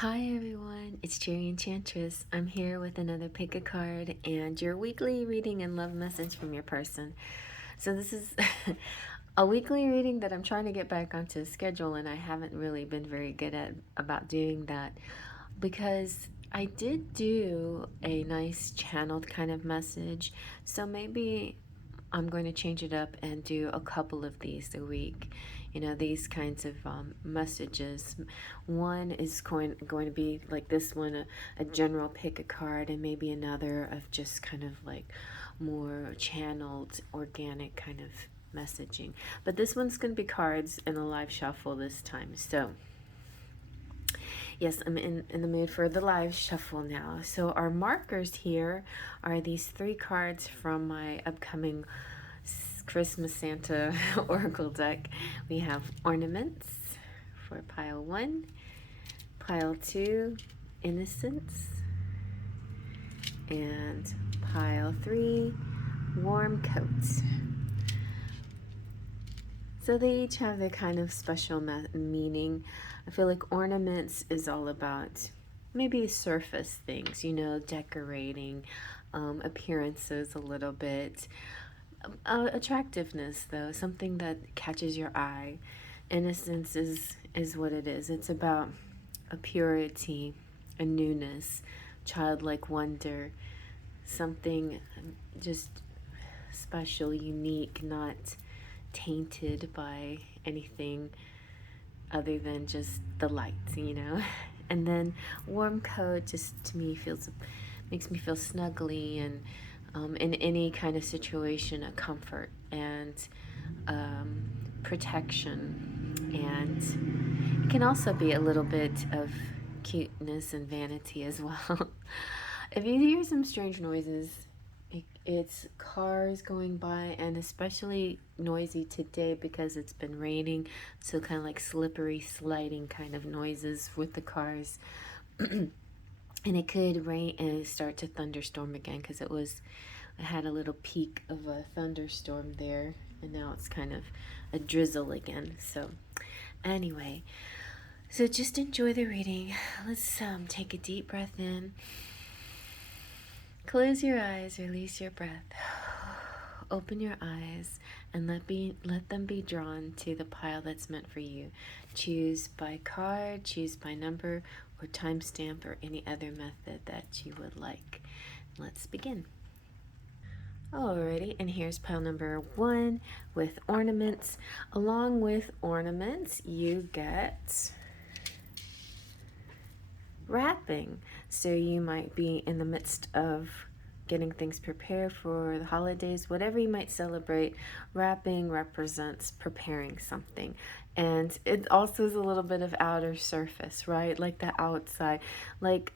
Hi everyone, it's byCherryEnchantress. I'm here with another pick a card and your weekly reading and love message from your person. So this is a weekly reading that I'm trying to get back onto a schedule, and I haven't really been very good at about doing that because I did do a nice channeled kind of message. So maybe I'm going to change it up and do a couple of these a week. You know, these kinds of messages. One is going to be like this one, a general pick a card, and maybe another of just kind of like more channeled, organic kind of messaging. But this one's going to be cards in a live shuffle this time. So yes, I'm in the mood for the live shuffle now. So our markers here are these 3 cards from my upcoming Christmas Santa Oracle deck. We have Ornaments for pile 1, pile 2, Innocence, and pile 3, Warm Coat. So they each have their kind of special meaning. I feel like Ornaments is all about maybe surface things, you know, decorating, appearances a little bit. Attractiveness, though, something that catches your eye. Innocence is what it is. It's about a purity, a newness, childlike wonder, something just special, unique, not tainted by anything other than just the light, you know. And then warm coat just to me makes me feel snuggly, and in any kind of situation, a comfort and protection. And it can also be a little bit of cuteness and vanity as well. If you hear some strange noises, it's cars going by, and especially noisy today because it's been raining, so kind of like slippery sliding kind of noises with the cars. And it could rain and start to thunderstorm again, because I had a little peak of a thunderstorm there, and now it's kind of a drizzle again. So anyway, so just enjoy the reading. Let's take a deep breath in. Close your eyes, release your breath. Open your eyes and let them be drawn to the pile that's meant for you. Choose by card, choose by number, or timestamp, or any other method that you would like. Let's begin. Alrighty, and here's pile number 1 with Ornaments. Along with Ornaments, you get wrapping. So you might be in the midst of getting things prepared for the holidays, whatever you might celebrate. Wrapping represents preparing something. And it also is a little bit of outer surface, right? Like the outside, like,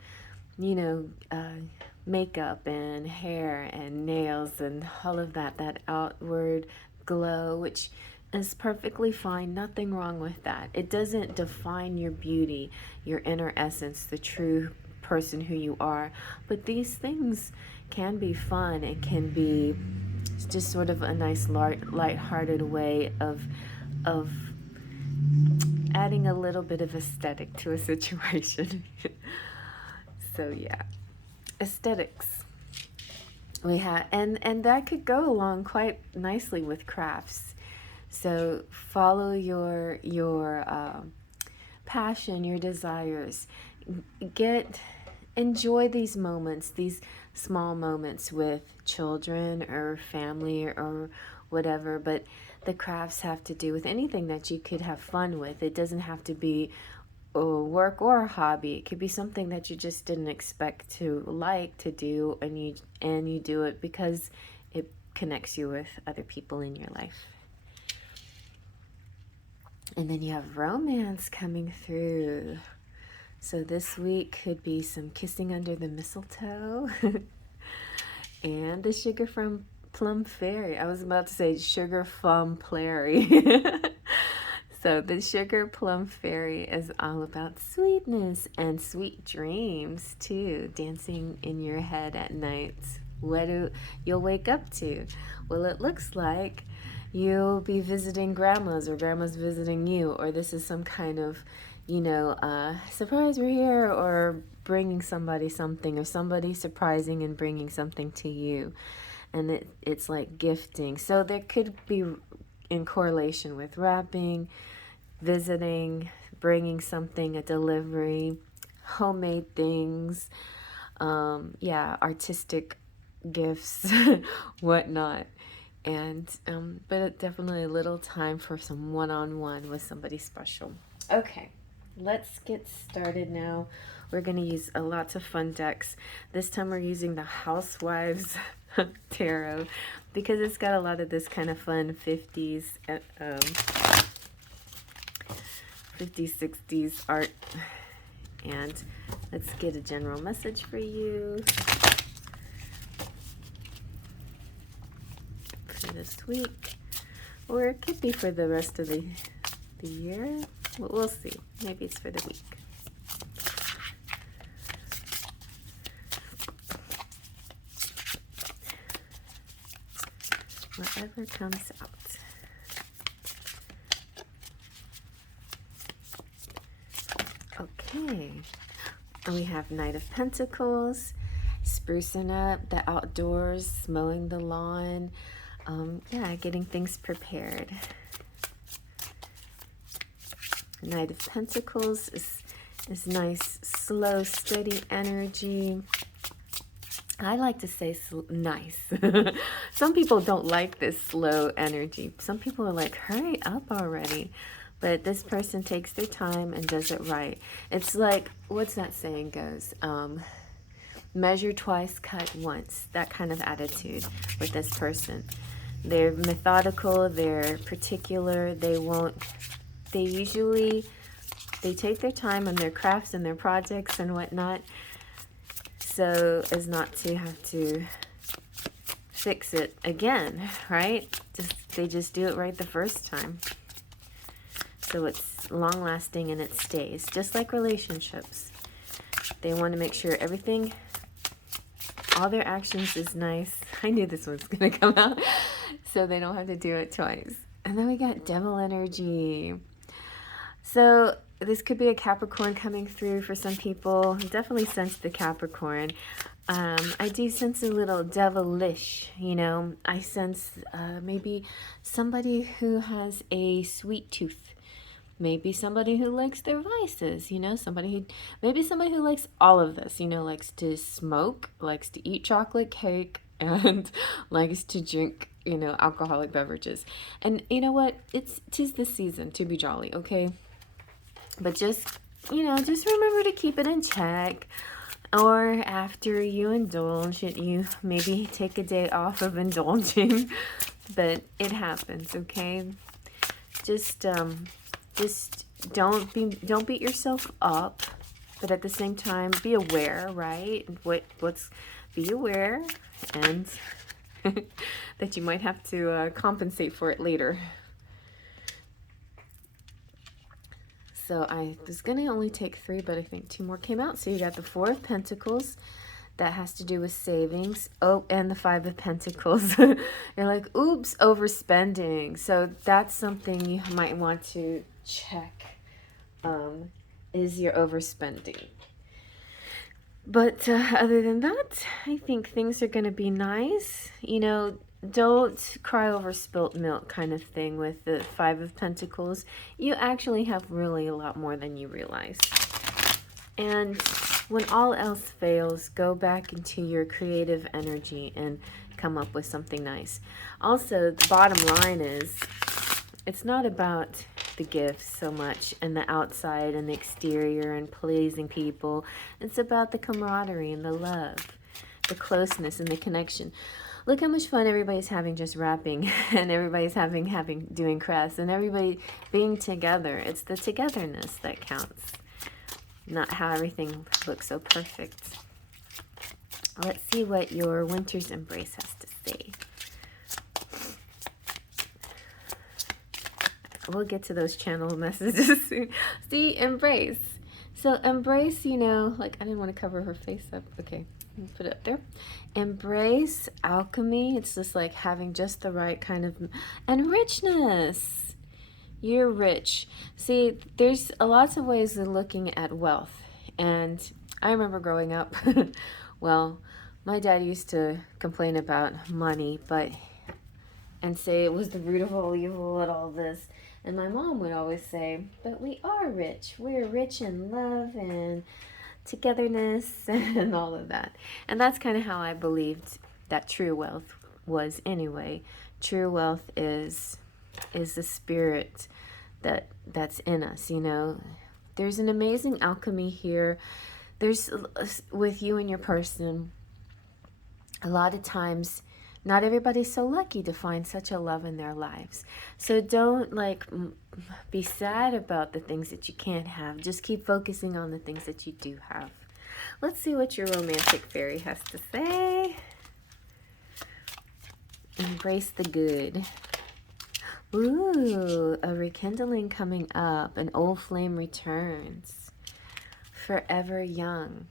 you know, makeup and hair and nails and all of that, that outward glow, which is perfectly fine. Nothing wrong with that. It doesn't define your beauty, your inner essence, the true person who you are. But these things can be fun. It can be just sort of a nice light-hearted way of adding a little bit of aesthetic to a situation. So yeah, aesthetics. We have, and that could go along quite nicely with crafts. So follow your passion, your desires. Enjoy these moments, these small moments with children or family or whatever. But the crafts have to do with anything that you could have fun with. It doesn't have to be work or a hobby. It could be something that you just didn't expect to like to do, and you do it because it connects you with other people in your life. And then you have romance coming through. So this week could be some kissing under the mistletoe and the sugar from plum fairy. I was about to say sugar plum fairy. So the sugar plum fairy is all about sweetness and sweet dreams too, dancing in your head at night. What you'll wake up to? Well, it looks like you'll be visiting grandma's, or grandma's visiting you, or this is some kind of, you know, surprise, we're here, or bringing somebody something, or somebody surprising and bringing something to you. And it's like gifting. So there could be in correlation with wrapping, visiting, bringing something, a delivery, homemade things, yeah, artistic gifts, whatnot. And but definitely a little time for some one-on-one with somebody special. Okay, let's get started now. We're going to use lots of fun decks. This time we're using the Housewives Tarot because it's got a lot of this kind of fun 50s, 50s, 60s art. And let's get a general message for you for this week, or it could be for the rest of the year. We'll see. Maybe it's for the week. Whatever comes out. Okay. And we have Knight of Pentacles, sprucing up the outdoors, mowing the lawn, yeah, getting things prepared. Knight of Pentacles is nice, slow, steady energy. I like to say nice. Some people don't like this slow energy. Some people are like, hurry up already. But this person takes their time and does it right. It's like, what's that saying goes? Measure twice, cut once. That kind of attitude with this person. They're methodical, they're particular, they take their time on their crafts and their projects and whatnot, so as not to have to fix it again, right? They just do it right the first time. So it's long lasting and it stays. Just like relationships. They want to make sure everything, all their actions is nice. I knew this was going to come out. So they don't have to do it twice. And then we got Devil energy. So this could be a Capricorn coming through for some people. Definitely sense the Capricorn. I do sense a little devilish, you know. I sense maybe somebody who has a sweet tooth. Maybe somebody who likes their vices, you know. Maybe somebody who likes all of this, you know, likes to smoke, likes to eat chocolate cake, and likes to drink, you know, alcoholic beverages. And you know what? Tis the season to be jolly, okay? But just, you know, just remember to keep it in check. Or after you indulge it, you maybe take a day off of indulging. But it happens, okay? Just don't beat yourself up, but at the same time be aware, right? Be aware, and that you might have to compensate for it later. So I was going to only take 3, but I think 2 more came out. So you got the 4 of Pentacles. That has to do with savings. Oh, and the 5 of Pentacles. You're like, oops, overspending. So that's something you might want to check. Is your overspending. But other than that, I think things are going to be nice. You know, don't cry over spilt milk kind of thing with the 5 of Pentacles. You actually have really a lot more than you realize. And when all else fails, go back into your creative energy and come up with something nice. Also, the bottom line is, it's not about the gifts so much and the outside and the exterior and pleasing people. It's about the camaraderie and the love, the closeness and the connection. Look how much fun everybody's having just wrapping, and everybody's doing crafts, and everybody being together. It's the togetherness that counts, not how everything looks so perfect. Let's see what your Winter's Embrace has to say. We'll get to those channel messages soon. See, embrace. So embrace, you know, like I didn't want to cover her face up. Okay, let me put it up there. Embrace alchemy. It's just like having just the right kind of, and richness. You're rich. See, there's lots of ways of looking at wealth. And I remember growing up, well, my dad used to complain about money, and say it was the root of all evil and all this. And my mom would always say, but we are rich. We're rich in love and togetherness and all of that. And that's kind of how I believed that true wealth was anyway. True wealth is the spirit that's in us, you know. There's an amazing alchemy here. There's, with you and your person, a lot of times not everybody's so lucky to find such a love in their lives. So don't be sad about the things that you can't have. Just keep focusing on the things that you do have. Let's see what your romantic fairy has to say. Embrace the good. Ooh, a rekindling coming up. An old flame returns. Forever young.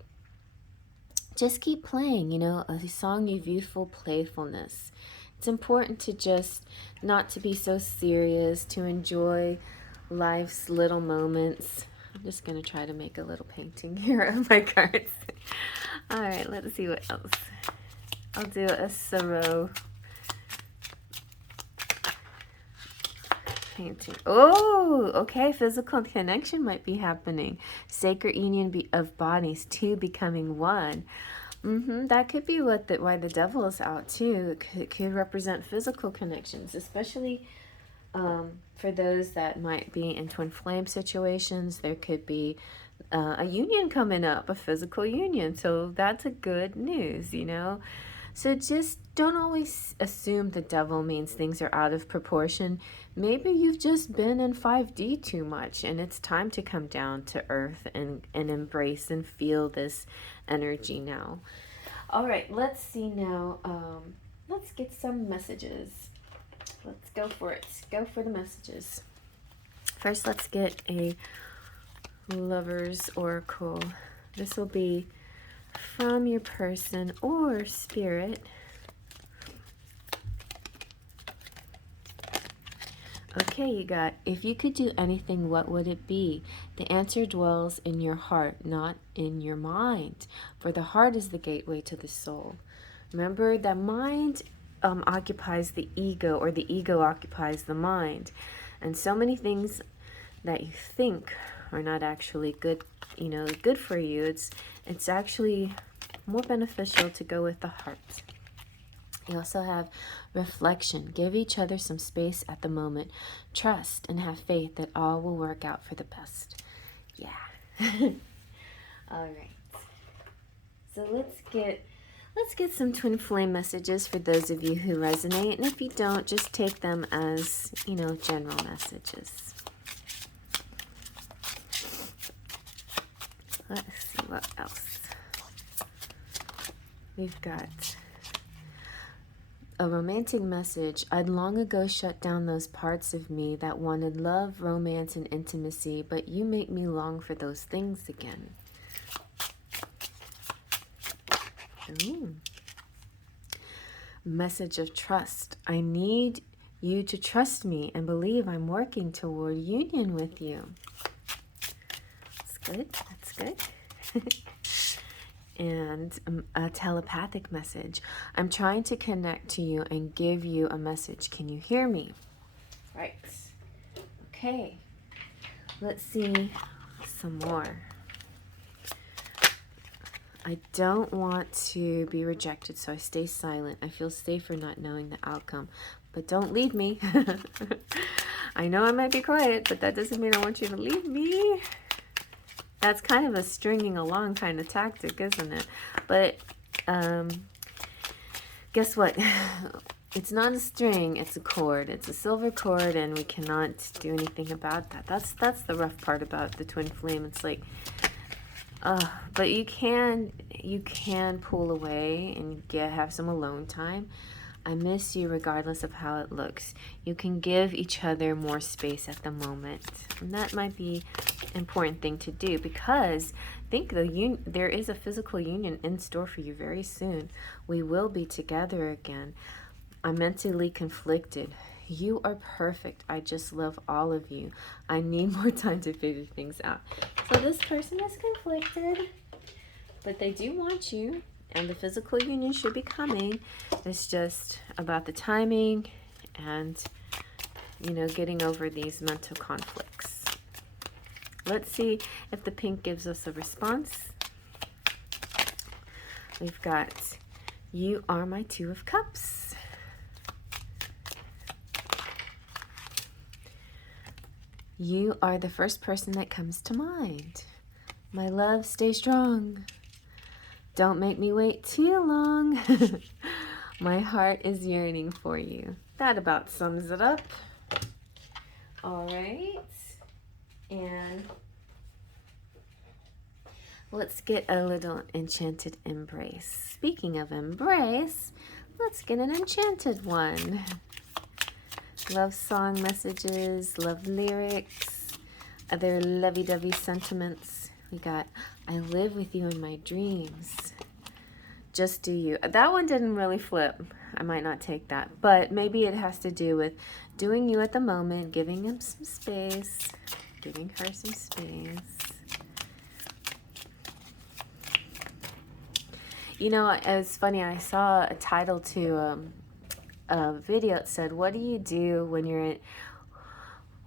Just keep playing, you know, a song of youthful playfulness. It's important to just not to be so serious, to enjoy life's little moments. I'm just going to try to make a little painting here of my cards. All right, let's see what else. I'll do a sorrow painting. Oh, okay, physical connection might be happening. Sacred union of bodies, two becoming one. That could be why the devil is out too. It could represent physical connections, especially for those that might be in twin flame situations. There could be a union coming up, a physical union. So that's a good news, you know. So just don't always assume the devil means things are out of proportion. Maybe you've just been in 5D too much, and it's time to come down to earth and embrace and feel this energy now. All right, let's see now. Let's get some messages. Let's go for it. Go for the messages. First, let's get a Lover's Oracle. This will be from your person or spirit. Okay, you got, if you could do anything, what would it be? The answer dwells in your heart, not in your mind. For the heart is the gateway to the soul. Remember that mind occupies the ego, or the ego occupies the mind. And so many things that you think are not actually good, you know, good for you. It's actually more beneficial to go with the heart. You also have reflection. Give each other some space at the moment. Trust and have faith that all will work out for the best. Yeah. All right. So let's get some twin flame messages for those of you who resonate. And if you don't, just take them as, you know, general messages. Let's see what else. We've got a romantic message. I'd long ago shut down those parts of me that wanted love, romance, and intimacy, but you make me long for those things again. Ooh. Message of trust. I need you to trust me and believe I'm working toward union with you. That's good. That's good. And a telepathic message. I'm trying to connect to you and give you a message. Can you hear me? Right. Okay. Let's see some more. I don't want to be rejected, so I stay silent. I feel safer not knowing the outcome. But don't leave me. I know I might be quiet, but that doesn't mean I want you to leave me. That's kind of a stringing along kind of tactic, isn't it? But guess what? It's not a string, it's a cord. It's a silver cord, and we cannot do anything about that. That's the rough part about the twin flame. It's like, but you can pull away and have some alone time. I miss you regardless of how it looks. You can give each other more space at the moment. And that might be an important thing to do, because I think there is a physical union in store for you very soon. We will be together again. I'm mentally conflicted. You are perfect. I just love all of you. I need more time to figure things out. So this person is conflicted, but they do want you, and the physical union should be coming. It's just about the timing and, you know, getting over these mental conflicts. Let's see if the pink gives us a response. We've got, you are my Two of Cups. You are the first person that comes to mind. My love, stay strong. Don't make me wait too long. My heart is yearning for you. That about sums it up. All right. And let's get a little Enchanted Embrace. Speaking of embrace, let's get an enchanted one. Love song messages, love lyrics, other lovey-dovey sentiments. We got, I live with you in my dreams. Just do you. That one didn't really flip. I might not take that. But maybe it has to do with doing you at the moment, giving him some space, giving her some space. You know, it's funny. I saw a title to a video. It said, what do you do when you're in...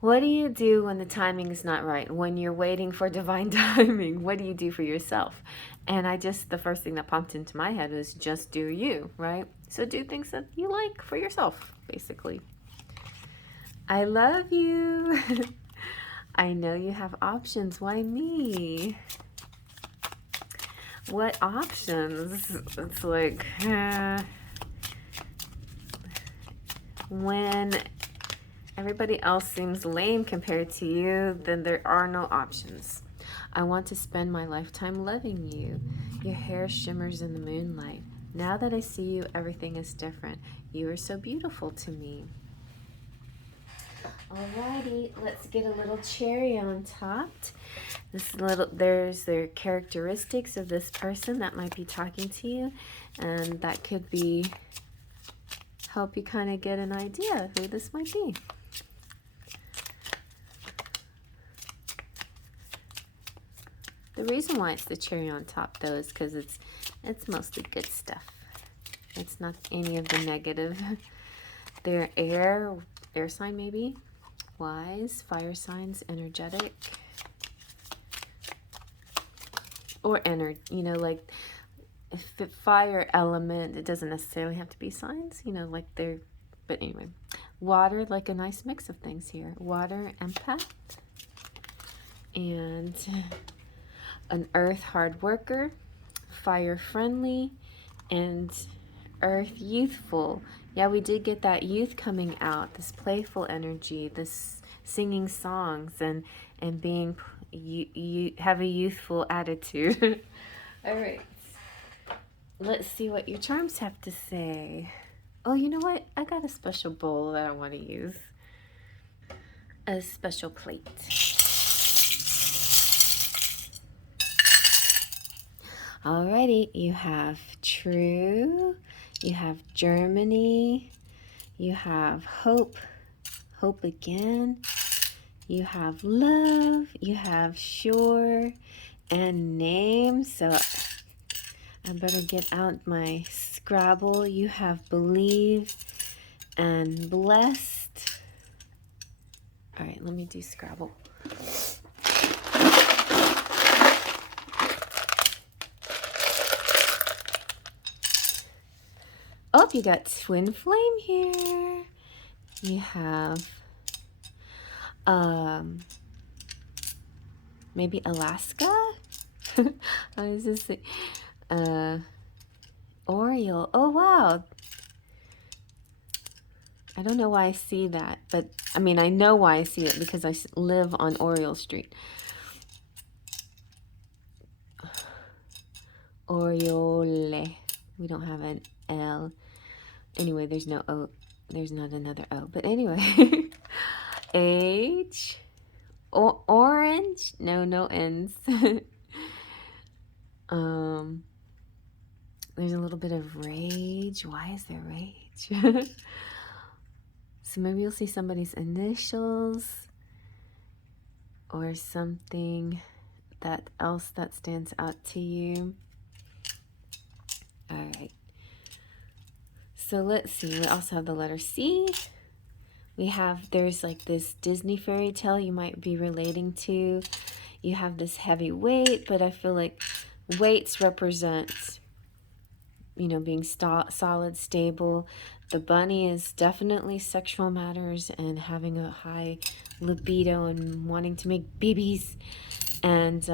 What do you do when the timing is not right? When you're waiting for divine timing, what do you do for yourself? And the first thing that popped into my head was just do you, right? So do things that you like for yourself, basically. I love you. I know you have options. Why me? What options? It's like, when everybody else seems lame compared to you, then there are no options. I want to spend my lifetime loving you. Your hair shimmers in the moonlight. Now that I see you, everything is different. You are so beautiful to me. Alrighty, let's get a little cherry on top. There's their characteristics of this person that might be talking to you, and that could be help you kind of get an idea who this might be. The reason why it's the cherry on top, though, is because it's mostly good stuff. It's not any of the negative. They're air sign maybe, wise, fire signs, energetic, or you know, like if the fire element, it doesn't necessarily have to be signs, you know, like they're, but anyway, water, like a nice mix of things here. Water, empath, and an earth hard worker, fire friendly, and earth youthful. Yeah, we did get that youth coming out, this playful energy, this singing songs, and being, you have a youthful attitude. All right, let's see what your charms have to say. Oh, you know what? I got a special bowl that I want to use. A special plate. Alrighty, you have true, you have Germany, you have hope, hope again, you have love, you have sure, and name. So I better get out my Scrabble. You have believe and blessed. All right, let me do Scrabble. Oh, you got twin flame here. You have maybe Alaska. What does this say? Oriole. Oh wow. I don't know why I see that, but I mean I know why I see it because I live on Oriole Street. Oriole. We don't have an L. Anyway, there's no O. There's not another O. But anyway. H. Orange. No N's. There's a little bit of rage. Why is there rage? So maybe you'll see somebody's initials or something that else that stands out to you. All right. So let's see. We also have the letter C. We have, there's like this Disney fairy tale you might be relating to. You have this heavy weight, but I feel like weights represent, you know, being solid, stable. The bunny is definitely sexual matters and having a high libido and wanting to make babies and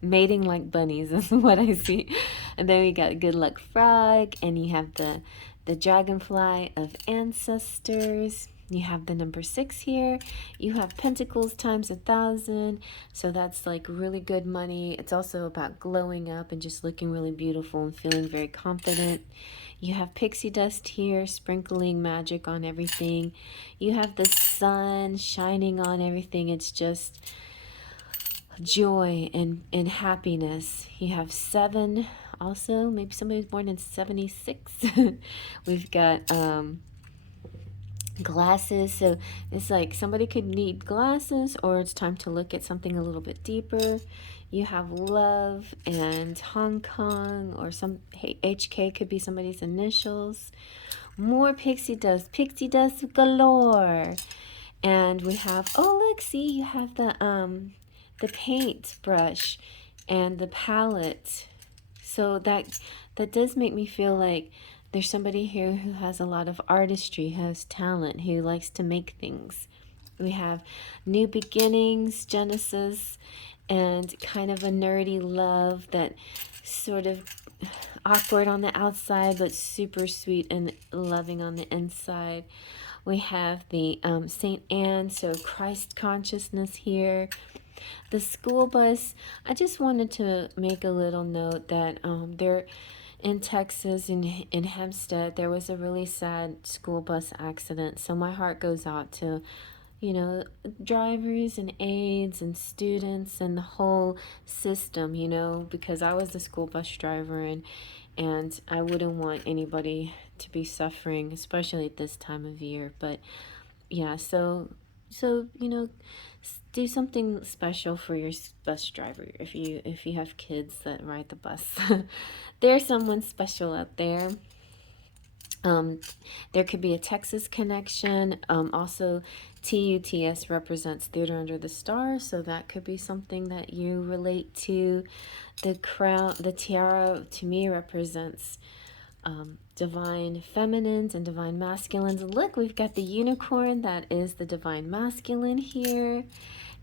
mating like bunnies is what I see. And then we got good luck frog, and you have the dragonfly of ancestors. You have the number 6 here. You have pentacles times 1,000. So that's like really good money. It's also about glowing up and just looking really beautiful and feeling very confident. You have pixie dust here, sprinkling magic on everything. You have the sun shining on everything. It's just joy and happiness. You have 7 also. Maybe somebody was born in 76. We've got glasses. So it's like somebody could need glasses, or it's time to look at something a little bit deeper. You have love and Hong Kong, or some HK could be somebody's initials. More pixie dust galore. And we have, oh look, see, you have the paint brush and the palette. So that does make me feel like there's somebody here who has a lot of artistry, has talent, who likes to make things. We have new beginnings, Genesis, and kind of a nerdy love that sort of awkward on the outside, but super sweet and loving on the inside. We have the St. Anne, so Christ consciousness here. The school bus, I just wanted to make a little note that there in Texas, in Hempstead, there was a really sad school bus accident. So my heart goes out to, you know, drivers and aides and students and the whole system, you know, because I was the school bus driver, and I wouldn't want anybody to be suffering, especially at this time of year. But yeah, so you know, do something special for your bus driver if you have kids that ride the bus. There's someone special out there. There could be a Texas connection. Also, TUTS represents Theater Under the Stars, so that could be something that you relate to. The crown, the tiara, to me represents divine feminines and divine masculines. Look, we've got the unicorn, that is the divine masculine here.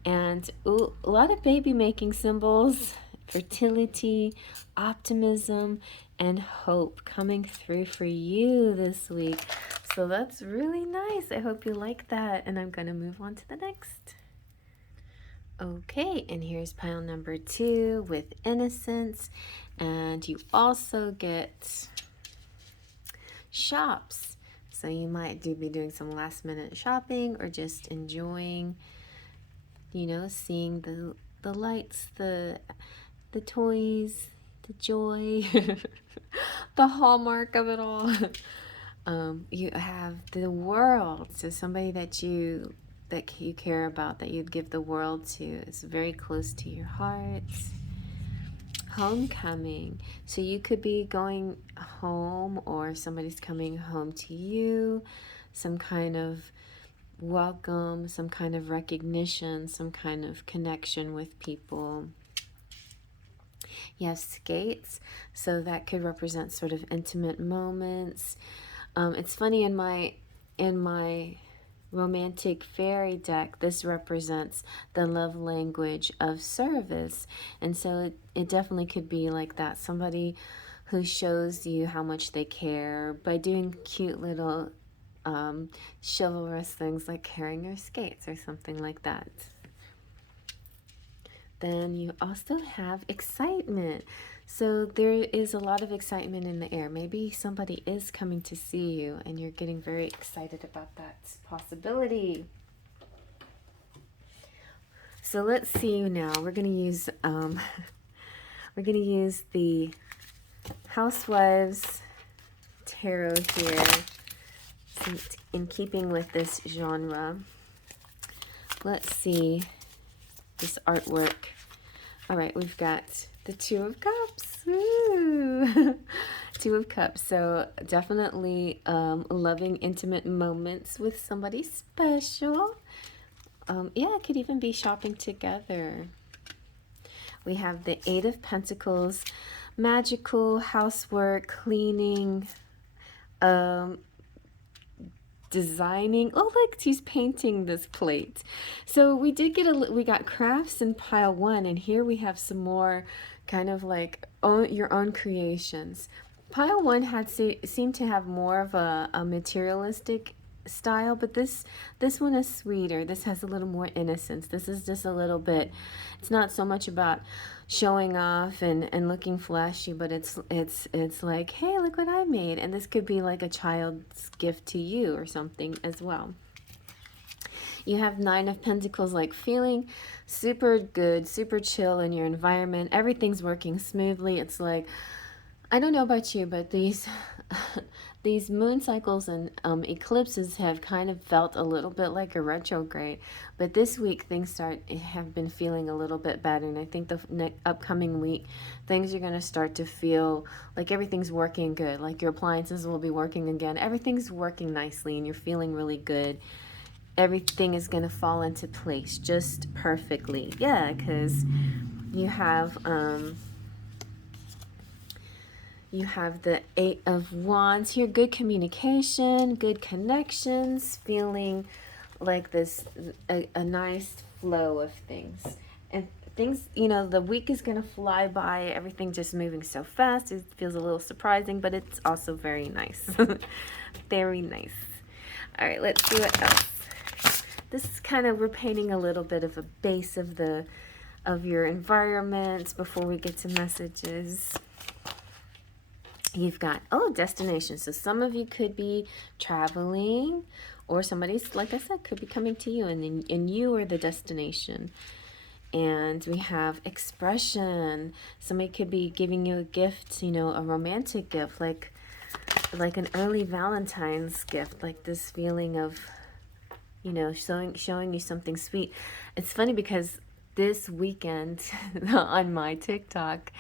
And ooh, a lot of baby making symbols, fertility, optimism, and hope coming through for you this week. So that's really nice. I hope you like that. And I'm going to move on to the next. Okay, and here's pile number 2 with Innocence. And you also get shops. So you might be doing some last minute shopping, or just enjoying, you know, seeing the lights, the toys, the joy, the hallmark of it all. You have the world, so somebody that you care about, that you'd give the world to, is very close to your heart. Homecoming, so you could be going home, or somebody's coming home to you. Some kind of welcome, some kind of recognition, some kind of connection with people. You have skates, so that could represent sort of intimate moments. It's funny, in my romantic fairy deck, this represents the love language of service, and so it definitely could be like that. Somebody who shows you how much they care by doing cute little chivalrous things like carrying your skates or something like that. Then you also have excitement. So there is a lot of excitement in the air. Maybe somebody is coming to see you and you're getting very excited about that possibility. So let's see now. We're going to use the Housewives Tarot here. in keeping with this genre, let's see this artwork. All right, we've got the Two of Cups. Woo! Two of Cups. So definitely loving intimate moments with somebody special. Yeah, it could even be shopping together. We have the Eight of Pentacles, magical, housework, cleaning, designing. Oh, look, he's painting this plate. So we did get we got crafts in pile 1, and here we have some more kind of like your own creations. Pile 1 had seemed to have more of a materialistic style, but this one is sweeter. This has a little more innocence. This is just a little bit, it's not so much about showing off and looking flashy, but it's like, hey, look what I made. And this could be like a child's gift to you or something as well. You have Nine of Pentacles, like feeling super good, super chill in your environment. Everything's working smoothly. It's like, I don't know about you, but these these moon cycles and eclipses have kind of felt a little bit like a retrograde. But this week things have been feeling a little bit better, and I think the upcoming week things are going to start to feel like everything's working good. Like your appliances will be working again. Everything's working nicely, and you're feeling really good. Everything is going to fall into place just perfectly. Yeah, because you have the Eight of Wands here. Good communication, good connections, feeling like this, a nice flow of things. And things, you know, the week is going to fly by. Everything just moving so fast. It feels a little surprising, but it's also very nice. Very nice. All right, let's see what else. This is kind of, we're painting a little bit of a base of your environment before we get to messages. You've got, destination. So some of you could be traveling, or somebody's, like I said, could be coming to you, and you are the destination. And we have expression. Somebody could be giving you a gift, you know, a romantic gift, like an early Valentine's gift, like this feeling of, you know, showing you something sweet. It's funny because this weekend on my TikTok,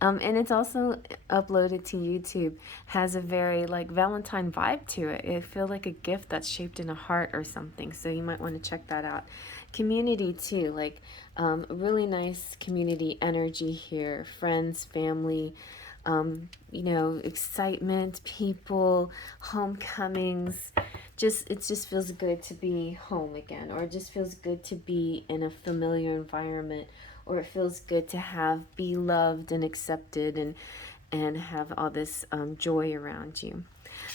and it's also uploaded to YouTube, has a very like Valentine vibe to it. It feels like a gift that's shaped in a heart or something. So you might want to check that out. Community too, like really nice community energy here. Friends, family, you know, excitement, people, homecomings. It just feels good to be home again, or it just feels good to be in a familiar environment, or it feels good to be loved and accepted and have all this joy around you.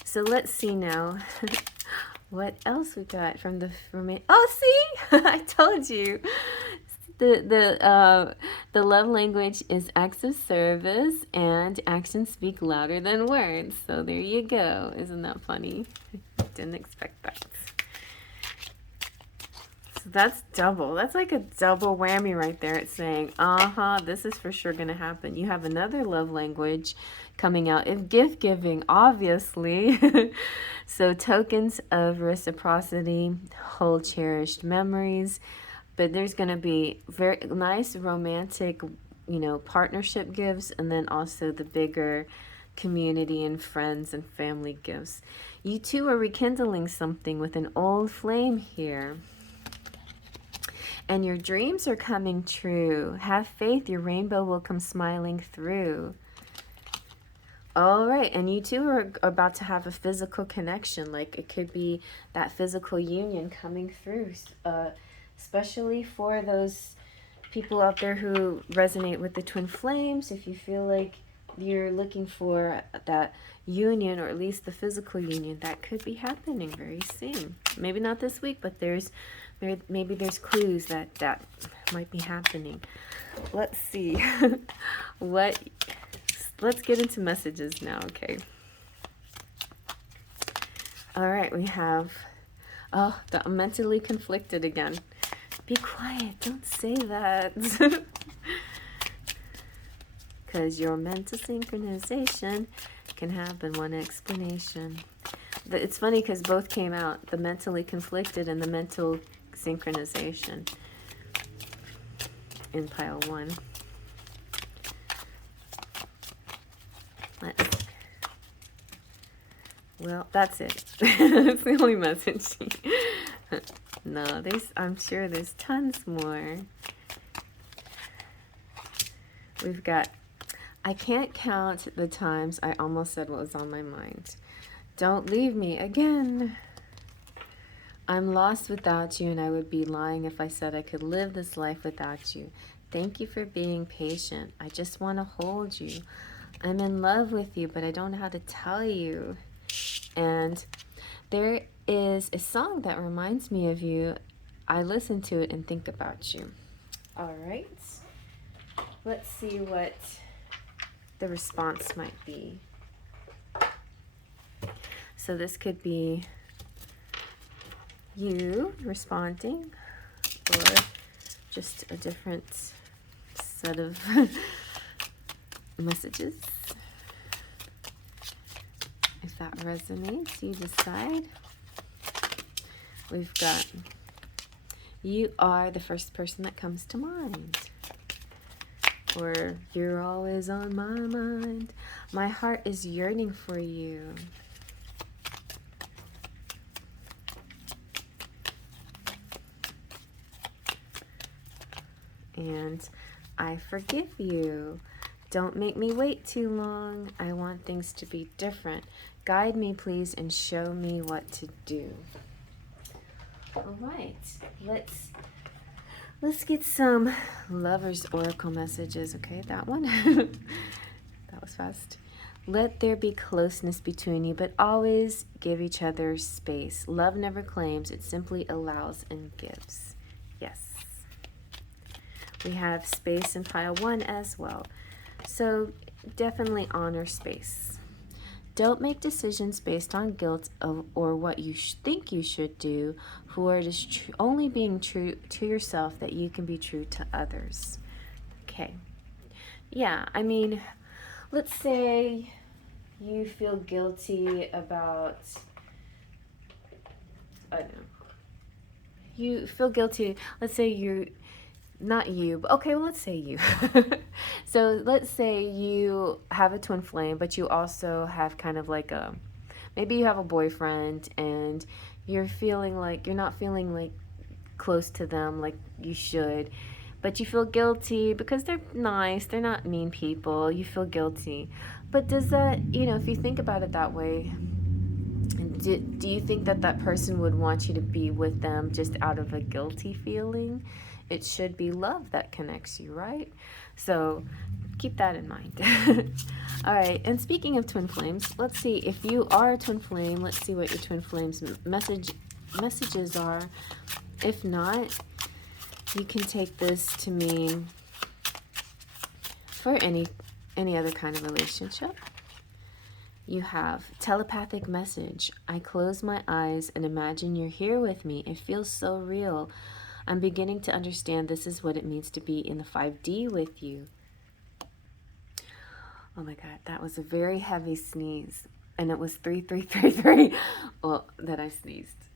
So let's see now what else we got from the oh, see, I told you. The love language is acts of service, and actions speak louder than words. So there you go. Isn't that funny? Didn't expect that. So that's double. That's like a double whammy right there. It's saying, this is for sure going to happen. You have another love language coming out. It's gift giving, obviously. So tokens of reciprocity, hold cherished memories. But there's going to be very nice romantic, you know, partnership gifts, and then also the bigger community and friends and family gifts. You two are rekindling something with an old flame here. And your dreams are coming true. Have faith, your rainbow will come smiling through. All right, and you two are about to have a physical connection. Like it could be that physical union coming through. Especially for those people out there who resonate with the twin flames. If you feel like you're looking for that union, or at least the physical union, that could be happening very soon. Maybe not this week, but maybe there's clues that might be happening. Let's see. Let's get into messages now, okay? All right, we have, the mentally conflicted again. Be quiet, don't say that. Because your mental synchronization can happen. One explanation. It's funny because both came out, the mentally conflicted and the mental synchronization in pile 1. Well, that's it. That's the only message. No, I'm sure there's tons more. We've got, I can't count the times I almost said what was on my mind. Don't leave me again. I'm lost without you, and I would be lying if I said I could live this life without you. Thank you for being patient. I just want to hold you. I'm in love with you, but I don't know how to tell you. And there is a song that reminds me of you. I listen to it and think about you. All right. Let's see what the response might be. So this could be you responding, or just a different set of messages. If that resonates, you decide. We've got, you are the first person that comes to mind. Or, you're always on my mind. My heart is yearning for you. And I forgive you. Don't make me wait too long. I want things to be different. Guide me, please, and show me what to do. All right, let's get some Lovers Oracle messages. Okay, that one. That was fast. Let there be closeness between you, but always give each other space. Love never claims, it simply allows and gives. Yes. We have space in pile 1 as well. So definitely honor space. Don't make decisions based on guilt or what you think you should do, for it is only being true to yourself that you can be true to others. Okay. Yeah, I mean, let's say you feel guilty about, I don't know, you feel guilty, let's say you're, not you, but okay, well, let's say you. So let's say you have a twin flame, but you also have kind of like a, maybe you have a boyfriend and you're feeling like, you're not feeling like close to them like you should, but you feel guilty because they're nice, they're not mean people, you feel guilty. But does that, you know, if you think about it that way, do you think that that person would want you to be with them just out of a guilty feeling? It should be love that connects you, right? So keep that in mind. All right, and speaking of twin flames, let's see if you are a twin flame. Let's see what your twin flames messages are. If not, you can take this to mean for any other kind of relationship. You have telepathic message. I close my eyes and imagine you're here with me. It feels so real. I'm beginning to understand this is what it means to be in the 5D with you. Oh my God, that was a very heavy sneeze. And it was 3333. Well, that I sneezed.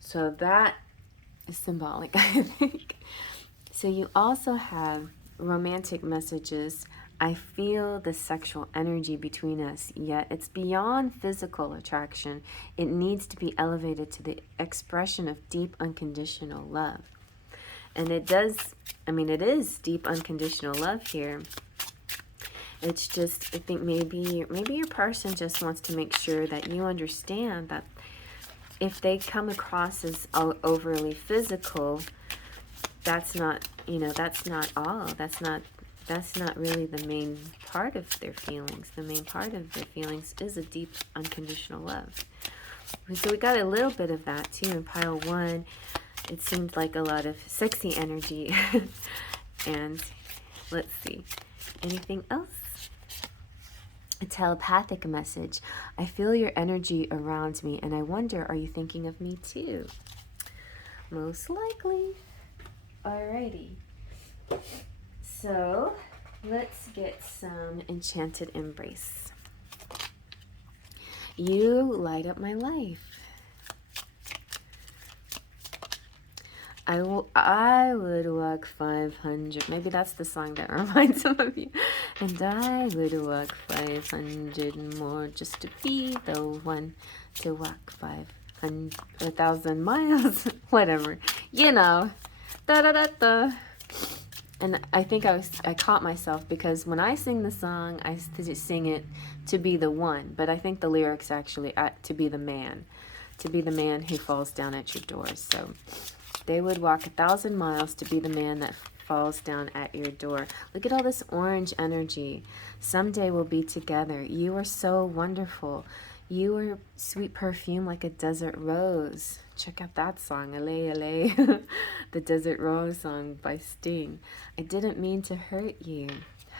So that is symbolic, I think. So you also have romantic messages. I feel the sexual energy between us, yet it's beyond physical attraction. It needs to be elevated to the expression of deep unconditional love. And it does, I mean, it is deep unconditional love here. It's just, I think maybe your person just wants to make sure that you understand that if they come across as overly physical, that's not, you know, that's not all. That's not really the main part of their feelings. The main part of their feelings is a deep unconditional love. So we got a little bit of that too in pile 1. It seemed like a lot of sexy energy. And let's see, anything else? A telepathic message. I feel your energy around me and I wonder, are you thinking of me too? Most likely. Alrighty. So let's get some Enchanted Embrace. You light up my life. I would walk 500. Maybe that's the song that reminds some of you. And I would walk 500 more just to be the one to walk 1,000 miles. Whatever. You know. Da da da da. And I think I caught myself because when I sing the song, I sing it to be the one. But I think the lyrics actually to be the man. To be the man who falls down at your door. So they would walk 1,000 miles to be the man that falls down at your door. Look at all this orange energy. Someday we'll be together. You are so wonderful. You are sweet perfume like a desert rose. Check out that song, Allez, Allez. The Desert Rose song by Sting. I didn't mean to hurt you.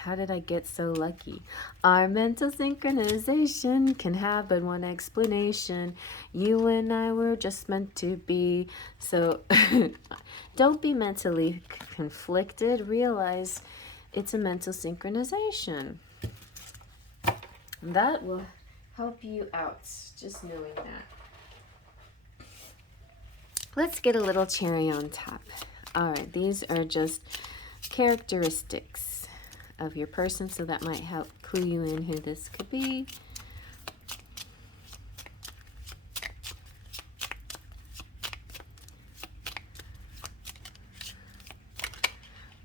How did I get so lucky? Our mental synchronization can have but one explanation. You and I were just meant to be. So don't be mentally conflicted. Realize it's a mental synchronization. That will help you out, just knowing that. Let's get a little cherry on top. All right, these are just characteristics of your person, so that might help clue you in who this could be.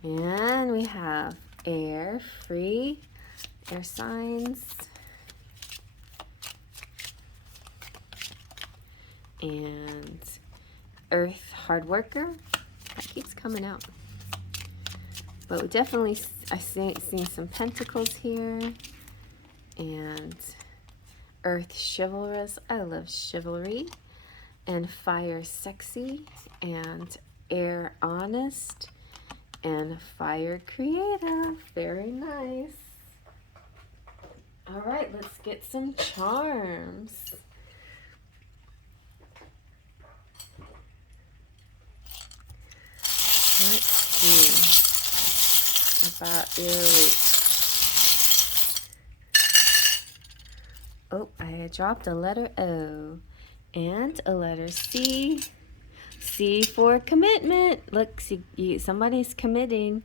And we have air, free, air signs. And earth, hard worker. That keeps coming out. But we definitely, I see some pentacles here. And earth, chivalrous. I love chivalry. And fire, sexy. And air, honest. And fire, creative. Very nice. All right, let's get some charms. Let's see about your week. Oh, I dropped a letter O and a letter C. C for commitment. Look, see, somebody's committing,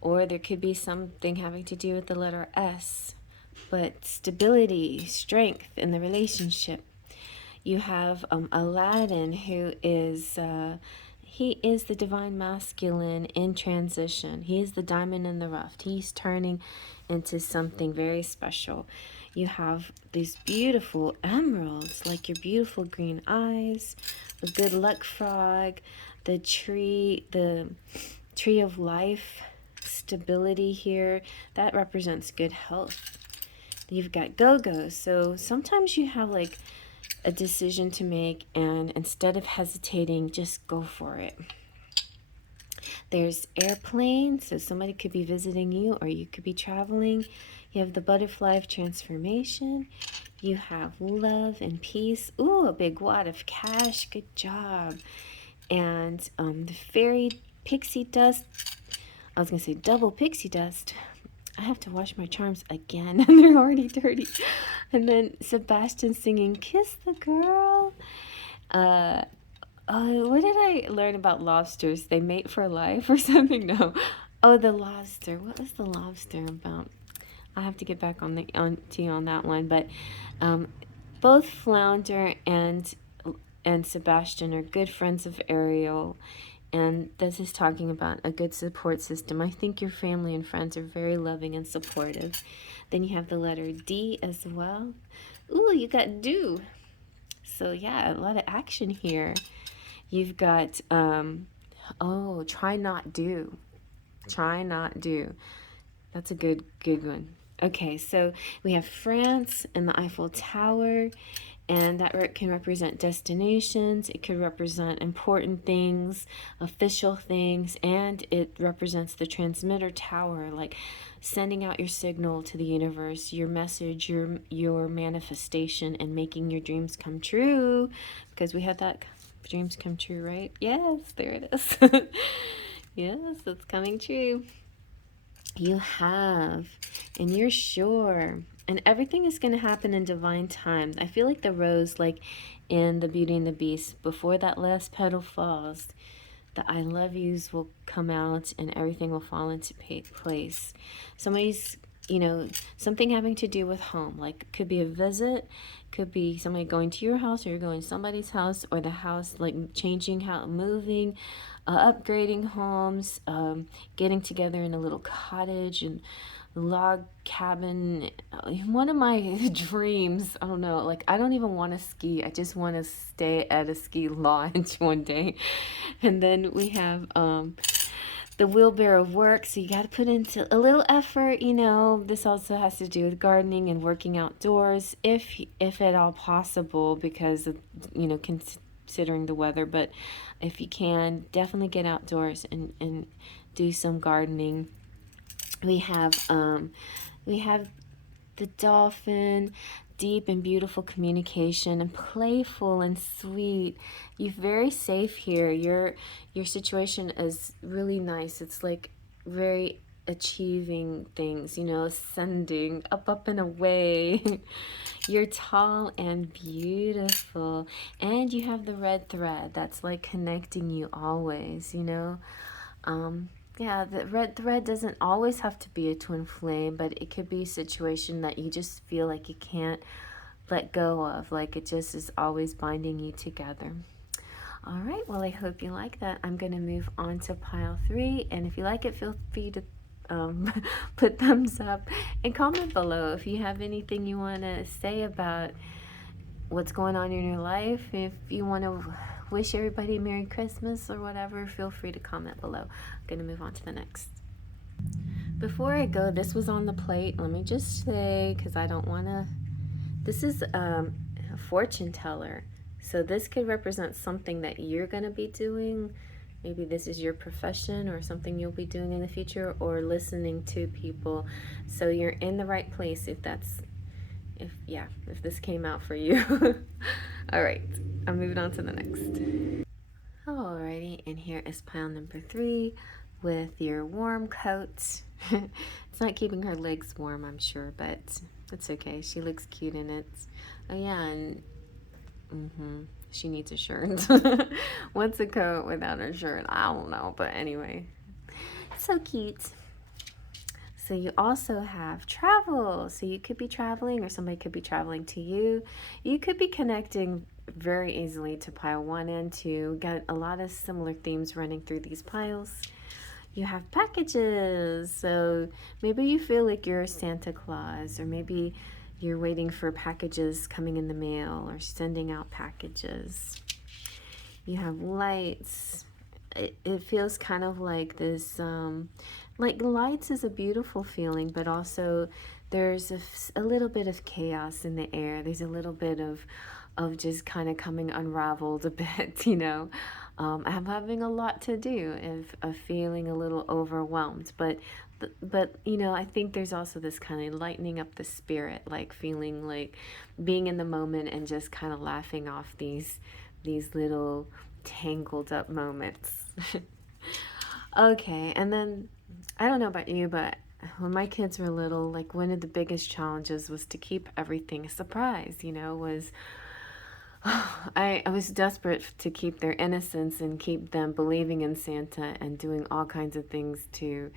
or there could be something having to do with the letter S. But stability, strength in the relationship. You have Aladdin, who is... he is the divine masculine in transition. He is the diamond in the rough. He's turning into something very special. You have these beautiful emeralds, like your beautiful green eyes, a good luck frog, the tree of life, stability here. That represents good health. You've got go-go's. So sometimes you have like a decision to make, and instead of hesitating, just go for it. There's airplane, so somebody could be visiting you, or you could be traveling. You have the butterfly of transformation. You have love and peace. Ooh, a big wad of cash. Good job. And the fairy pixie dust. I was gonna say double pixie dust. I have to wash my charms again, and they're already dirty. And then Sebastian singing Kiss the Girl. What did I learn about lobsters? They mate for life or something? No. Oh, the lobster. What was the lobster about? I have to get back on to you on that one. But both Flounder and Sebastian are good friends of Ariel. And this is talking about a good support system. I think your family and friends are very loving and supportive. Then you have the letter D as well. Ooh, you got do. So yeah, a lot of action here. You've got, try not do. Try not do. That's a good one. Okay, so we have France and the Eiffel Tower. And that can represent destinations. It could represent important things, official things, and it represents the transmitter tower, like sending out your signal to the universe, your message, your manifestation, and making your dreams come true. Because we had that dreams come true, right? Yes, there it is. Yes, it's coming true. You have, and you're sure, And everything is going to happen in divine time. I feel like the rose, like in The Beauty and the Beast, before that last petal falls, the I love yous will come out and everything will fall into place. Somebody's, you know, something having to do with home, like could be a visit, could be somebody going to your house, or you're going to somebody's house, or the house, like changing, how moving, upgrading homes, getting together in a little cottage and log cabin. One of my dreams, I don't know, like I don't even want to ski, I just want to stay at a ski lodge one day. And then we have the wheelbarrow of work, so you got to put into a little effort, you know. This also has to do with gardening and working outdoors, if at all possible, because of, you know, considering the weather. But if you can, definitely get outdoors and do some gardening. We have the dolphin, deep and beautiful communication, and playful and sweet. You're very safe here. Your situation is really nice. It's like very achieving things, you know, ascending up and away. You're tall and beautiful, and you have the red thread that's like connecting you always, you know. Yeah, the red thread doesn't always have to be a twin flame, but it could be a situation that you just feel like you can't let go of, like it just is always binding you together. All right, well, I hope you like that. I'm going to move on to pile 3, and if you like it, feel free to put thumbs up and comment below if you have anything you want to say about what's going on in your life. If you want to wish everybody Merry Christmas or whatever, feel free to comment below. I'm going to move on to the next. Before I go, this was on the plate. Let me just say, because I don't want to... This is a fortune teller. So this could represent something that you're going to be doing. Maybe this is your profession or something you'll be doing in the future, or listening to people. So you're in the right place if that's... if this came out for you. All right, I'm moving on to the next. Alrighty, and here is pile number 3 with your warm coat. It's not keeping her legs warm, I'm sure, but it's okay. She looks cute in it. Oh yeah, and she needs a shirt. What's a coat without a shirt? I don't know, but anyway, so cute. So you also have travel. So you could be traveling, or somebody could be traveling to you. You could be connecting very easily to pile 1 and 2. Got a lot of similar themes running through these piles. You have packages. So maybe you feel like you're Santa Claus, or maybe you're waiting for packages coming in the mail or sending out packages. You have lights. It feels kind of like this, like lights is a beautiful feeling, but also there's a little bit of chaos in the air. There's a little bit of just kind of coming unraveled a bit, you know. I'm having a lot to do, of feeling a little overwhelmed, but you know, I think there's also this kind of lightening up the spirit, like feeling like being in the moment and just kind of laughing off these little tangled up moments. Okay, and then I don't know about you, but when my kids were little, like one of the biggest challenges was to keep everything a surprise, you know, was I was desperate to keep their innocence and keep them believing in Santa and doing all kinds of things to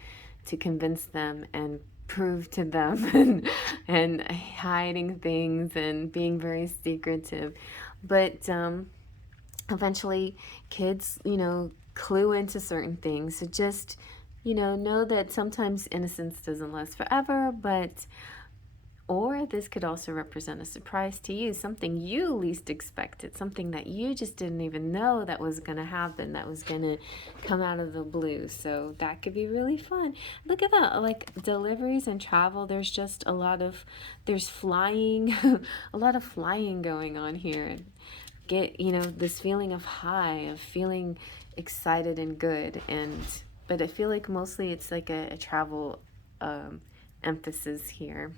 convince them and prove to them, and hiding things and being very secretive. But eventually kids, you know, clue into certain things. So just, you know that sometimes innocence doesn't last forever, or this could also represent a surprise to you, something you least expected, something that you just didn't even know that was going to happen, that was going to come out of the blue. So that could be really fun. Look at that, like deliveries and travel. There's just there's flying, a lot of flying going on here. Get, you know, this feeling of high, of feeling excited and good, but I feel like mostly it's like a travel emphasis here.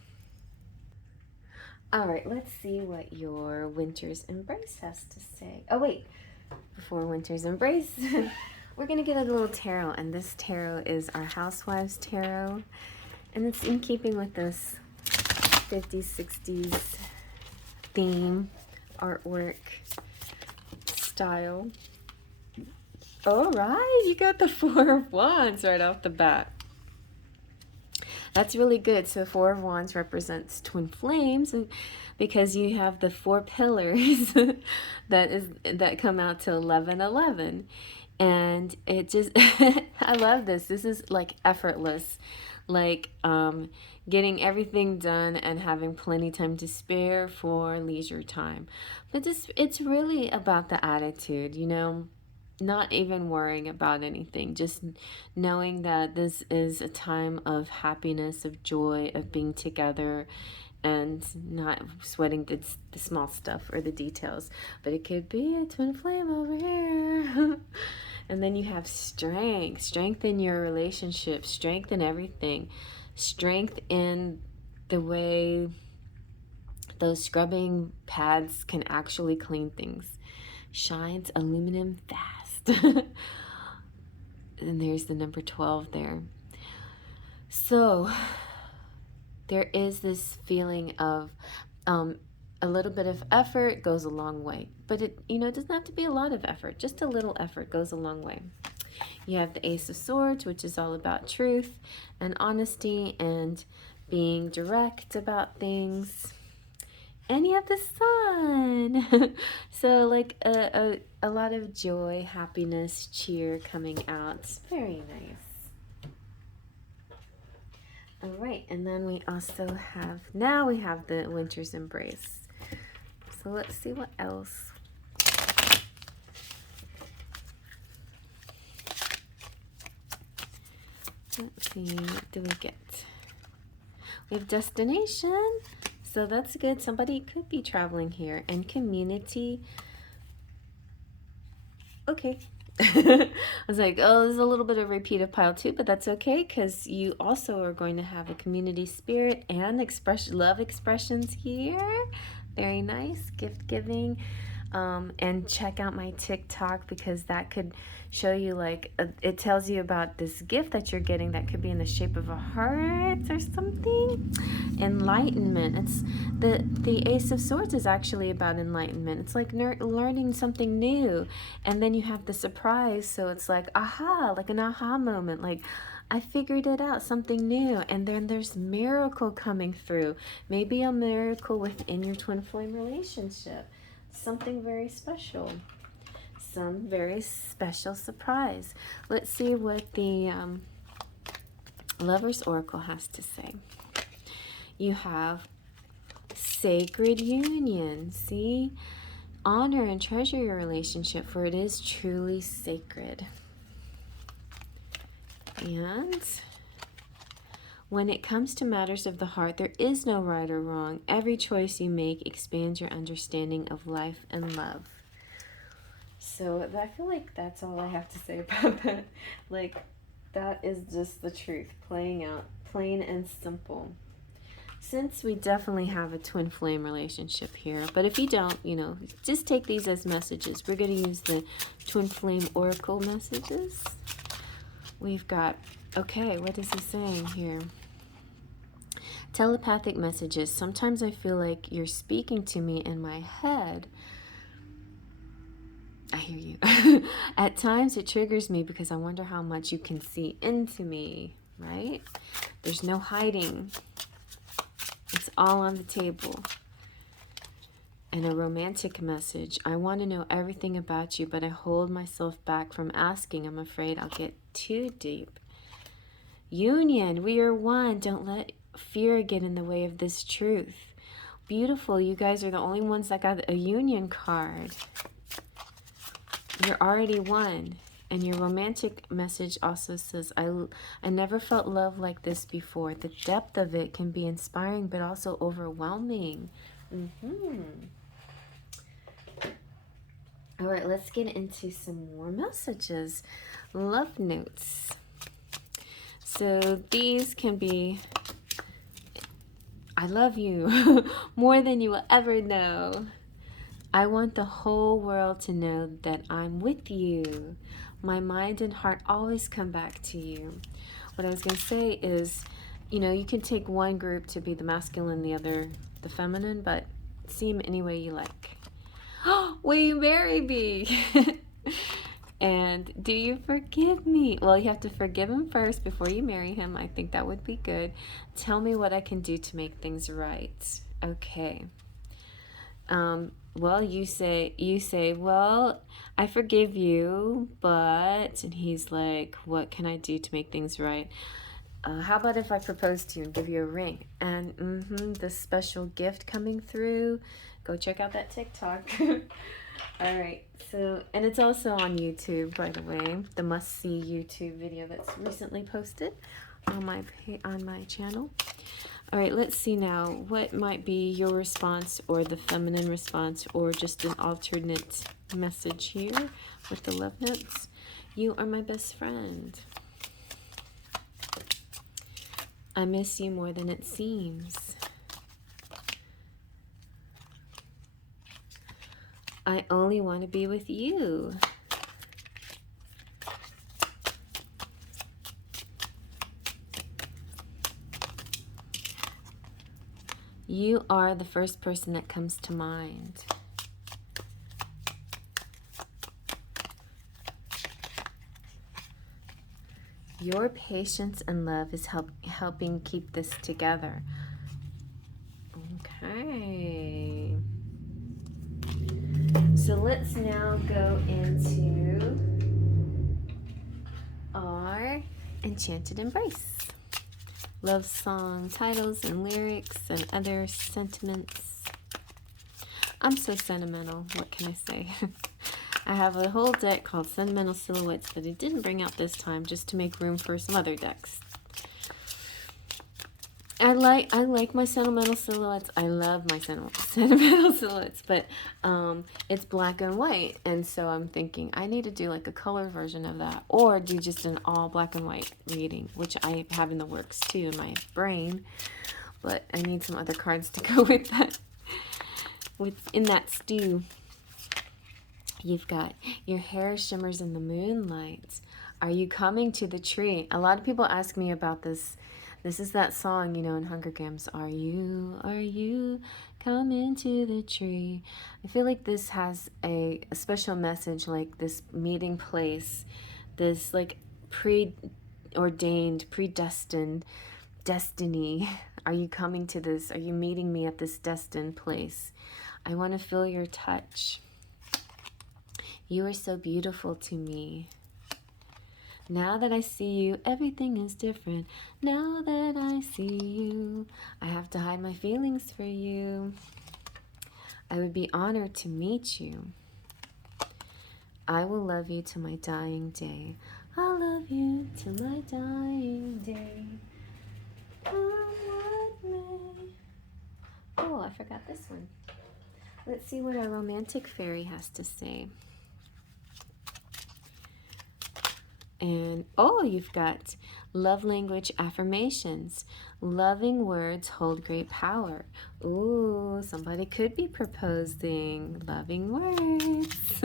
All right, let's see what your Winter's Embrace has to say. Oh wait, before Winter's Embrace, we're gonna get a little tarot, and this tarot is our Housewives Tarot, and it's in keeping with this 50s, 60s theme, artwork, style. All right, you got the Four of Wands right off the bat. That's really good. So Four of Wands represents twin flames, and because you have the 4 pillars that come out to 11-11. And it just I love this. This is like effortless, like getting everything done and having plenty time to spare for leisure time. But it's really about the attitude, you know, not even worrying about anything, just knowing that this is a time of happiness, of joy, of being together, and not sweating the small stuff or the details. But it could be a twin flame over here. And then you have strength in your relationship, strength in everything, strength in the way those scrubbing pads can actually clean things. Shines aluminum fast. And there's the number 12 there. So there is this feeling of a little bit of effort goes a long way. But it, you know, it doesn't have to be a lot of effort. Just a little effort goes a long way. You have the Ace of Swords, which is all about truth and honesty and being direct about things. And you have the Sun. So like a lot of joy, happiness, cheer coming out. It's very nice. All right, and then we also have, now we have the Winter's Embrace. So let's see what else. Let's see, what do we get? We have destination. So that's good. Somebody could be traveling here. And community. Okay. I was like, oh, there's a little bit of repeat of pile 2, but that's okay because you also are going to have a community spirit and love expressions here. Very nice. Gift giving. And check out my TikTok because that could show you, like, it tells you about this gift that you're getting that could be in the shape of a heart or something. Enlightenment. It's the Ace of Swords is actually about enlightenment. It's like learning something new, and then you have the surprise, so it's like aha, like an aha moment, like I figured it out, something new. And then there's miracle coming through, maybe a miracle within your twin flame relationship. Something very special, some very special surprise. Let's see what the Lover's Oracle has to say. You have sacred union. See, honor and treasure your relationship, for it is truly sacred. And when it comes to matters of the heart, there is no right or wrong. Every choice you make expands your understanding of life and love. So I feel like that's all I have to say about that. Like, that is just the truth, playing out, plain and simple. Since we definitely have a twin flame relationship here, but if you don't, you know, just take these as messages. We're going to use the twin flame oracle messages. We've got, okay, what is he saying here? Telepathic messages. Sometimes I feel like you're speaking to me in my head. I hear you. At times it triggers me because I wonder how much you can see into me, right? There's no hiding. It's all on the table. And a romantic message. I want to know everything about you, but I hold myself back from asking. I'm afraid I'll get too deep. Union. We are one. Don't let fear get in the way of this truth. Beautiful. You guys are the only ones that got a union card. You're already one. And your romantic message also says, I never felt love like this before. The depth of it can be inspiring, but also overwhelming. All right, let's get into some more messages. Love notes. So these can be, I love you more than you will ever know. I want the whole world to know that I'm with you. My mind and heart always come back to you. What I was going to say is, you know, you can take one group to be the masculine, the other the feminine, but see him any way you like. Will you marry me? And do you forgive me? Well, you have to forgive him first before you marry him. I think that would be good. Tell me what I can do to make things right. Okay. Well, you say, well, I forgive you, but, and he's like, what can I do to make things right? How about if I propose to you and give you a ring? And the special gift coming through. Go check out that TikTok. All right. So, and it's also on YouTube, by the way. The must-see YouTube video that's recently posted on my channel. All right, let's see now. What might be your response or the feminine response or just an alternate message here with the love notes? You are my best friend. I miss you more than it seems. I only want to be with you. You are the first person that comes to mind. Your patience and love is helping keep this together. Okay. So let's now go into our Enchanted Embrace. Love song titles and lyrics and other sentiments. I'm so sentimental. What can I say? I have a whole deck called Sentimental Silhouettes that I didn't bring out this time just to make room for some other decks. I like my sentimental silhouettes. I love my sentimental silhouettes, but it's black and white, and so I'm thinking I need to do like a color version of that, or do just an all black and white reading, which I have in the works too in my brain, but I need some other cards to go with that, in that stew. You've got your hair shimmers in the moonlight. Are you coming to the tree? A lot of people ask me about this. This is that song, you know, in Hunger Games. Are you coming to the tree? I feel like this has a special message, like this meeting place, this like preordained, predestined destiny. Are you coming to this? Are you meeting me at this destined place? I want to feel your touch. You are so beautiful to me. Now that I see you, everything is different. Now that I see you, I have to hide my feelings for you. I would be honored to meet you. I will love you to my dying day. I'll love you to my dying day. Oh, I forgot this one. Let's see what our romantic fairy has to say. And, oh, you've got love language affirmations. Loving words hold great power. Ooh, somebody could be proposing loving words.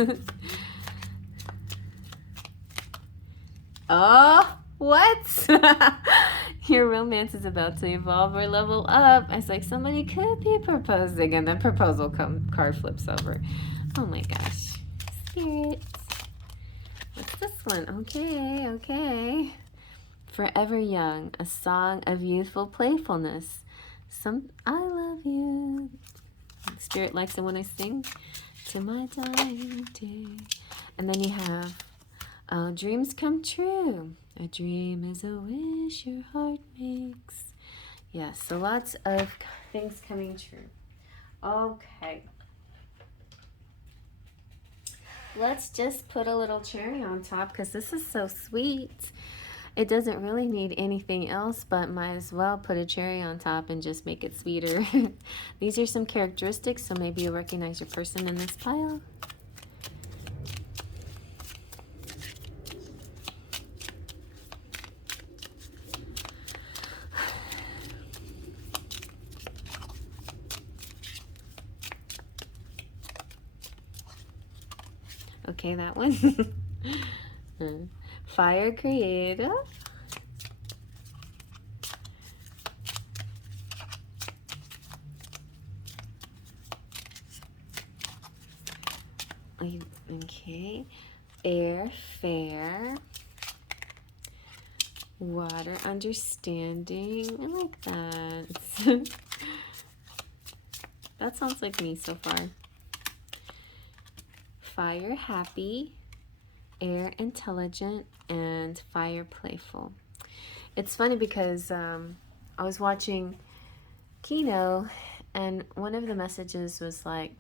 Oh, what? Your romance is about to evolve or level up. It's like somebody could be proposing, and then proposal card flips over. Oh my gosh. Spirits. What's this one? Okay, okay. Forever Young, a song of youthful playfulness. I love you. Spirit likes it when I sing. To my dying day. And then you have dreams come true. A dream is a wish your heart makes. Yes, so lots of things coming true. Okay. Let's just put a little cherry on top because this is so sweet. It doesn't really need anything else, but might as well put a cherry on top and just make it sweeter. These are some characteristics, so maybe you recognize your person in this pile. Okay, that one. Fire creative. Okay. Air, fair. Water, understanding. I like that. That sounds like me so far. Fire, happy. Air, intelligent. And fire, playful. It's funny because I was watching Kino, and one of the messages was like,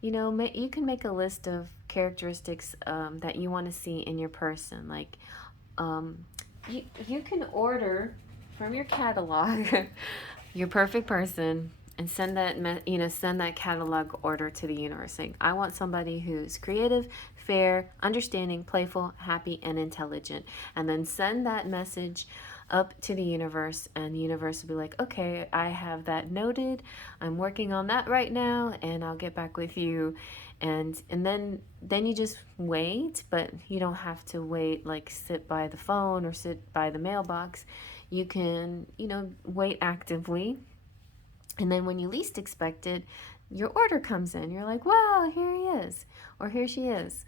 you know, you can make a list of characteristics that you want to see in your person. Like, you can order from your catalog your perfect person and send that, send that catalog order to the universe, saying, I want somebody who's creative, fair, understanding, playful, happy, and intelligent. And then send that message up to the universe, and the universe will be like, okay, I have that noted. I'm working on that right now, and I'll get back with you. And then you just wait, but you don't have to wait, like sit by the phone or sit by the mailbox. You can, wait actively. And then when you least expect it, your order comes in. You're like, wow, here he is, or here she is.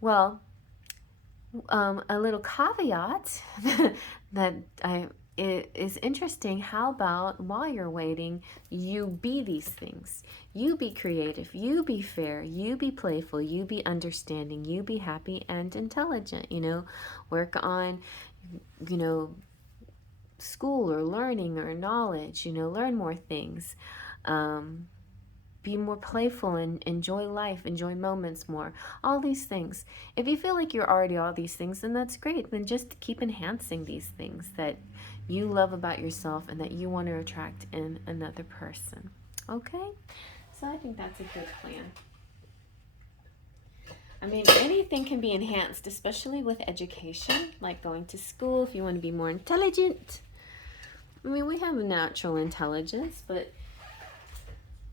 Well, a little caveat that it is interesting. How about while you're waiting, you be these things. You be creative, you be fair, you be playful, you be understanding, you be happy and intelligent. Work on, school or learning or knowledge, learn more things. Be more playful and enjoy life, enjoy moments more. All these things. If you feel like you're already all these things, then that's great. Then just keep enhancing these things that you love about yourself and that you want to attract in another person. Okay? So I think that's a good plan. I mean, anything can be enhanced, especially with education, like going to school if you want to be more intelligent. I mean, we have a natural intelligence, but